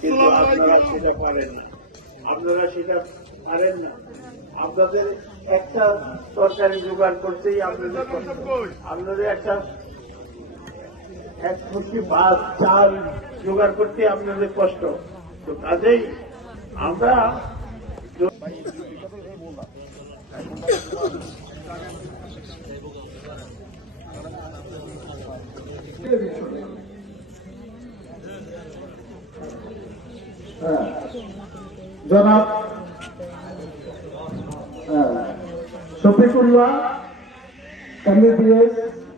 কিন্তু আপনারা সেটা পারেন না, আপনারা সেটা পারেন না। আপনাদের একটা তরকারি জোগাড় করতেই আপনাদের আপনাদের একটা এক মুঠি ভাত চাল জোগাড় করতে আপনাদের কষ্ট। তো কাজেই আমরা জনাব শফিকুল্লাহ MBBS,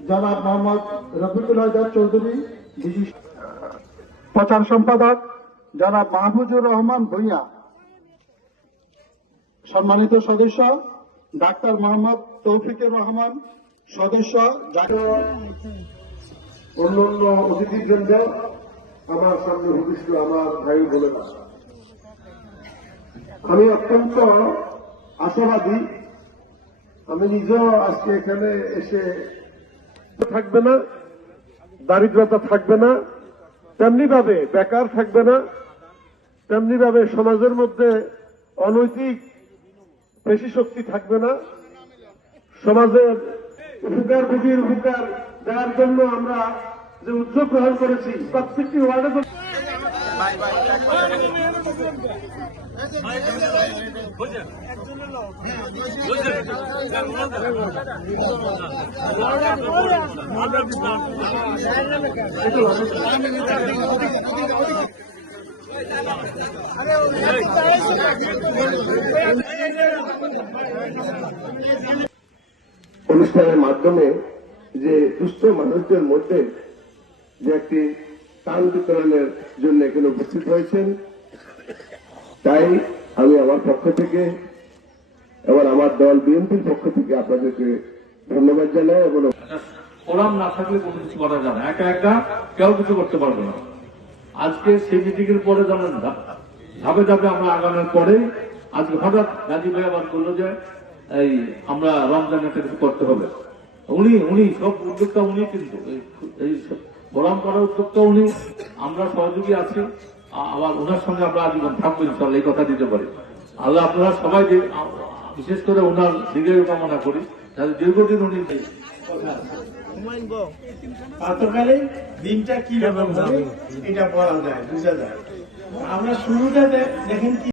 জনাব মোহাম্মদ রফিকুল হায়দার চৌধুরী বিশিষ্ট প্রচার সম্পাদক, জনাব মাহফুজুর রহমান ভূঁইয়া, সম্মানিত সদস্য ডাক্তার মোহাম্মদ তৌফিকুর রহমান, সদস্য অন্যান্য অতিথিবৃন্দ, আমার সামনে উপস্থিত আমার ভাই বোনেরা, আমি অত্যন্ত আশাবাদী। আমি নিজেও আজকে এখানে এসে থাকবে না, দারিদ্রতা থাকবে না, তেমনি ভাবে বেকার থাকবে না, তেমনি ভাবে সমাজের মধ্যে অনৈতিক পেশি শক্তি থাকবে না। সমাজের উপকার ভোগীর উপকার দেওয়ার জন্য আমরা যে উদ্যোগ গ্রহণ করেছি প্রত্যেকটি ওয়ার্ডে অনুষ্ঠানের মাধ্যমে যে দুস্থ মানুষদের মধ্যে যে একটি ত্রাণ বিতরণের জন্য এখানে উপস্থিত হয়েছেন, তাই আমি আমার পক্ষ থেকে এবং আমার দল বিএনপির পক্ষ থেকে আপনাদেরকে ধন্যবাদ জানাই। এবং ফোরাম না থাকলে কোনো কিছু করা যাবে না, একা একা কেউ কিছু করতে পারবে না। আজকে সেই মিটিং এর পরে জানেন ধাপে ধাপে আমরা আগানোর পরে আজকে হঠাৎ গাজী ভাই আবার বললো যে এই আমরা রমজান একটা কিছু করতে হবে। উনি সব উদ্যোক্তা, উনি কিন্তু এই ফোরাম করার উদ্যোক্তা উনি, আমরা সহযোগী আছি। আবার ওনার সঙ্গে আমরা আজীবন থাকবো ইনশাল্লাহ, এই কথা দিতে পারি। আল্লাহ আপনারা সবাই বিশেষ করে ওনার দিকে কামনা করি যাতে দীর্ঘদিন উনি গতকালে দিনটা কিভাবে হবে এটা বলা যায়, বোঝা যায়। আমরা শুরুটা দেখেন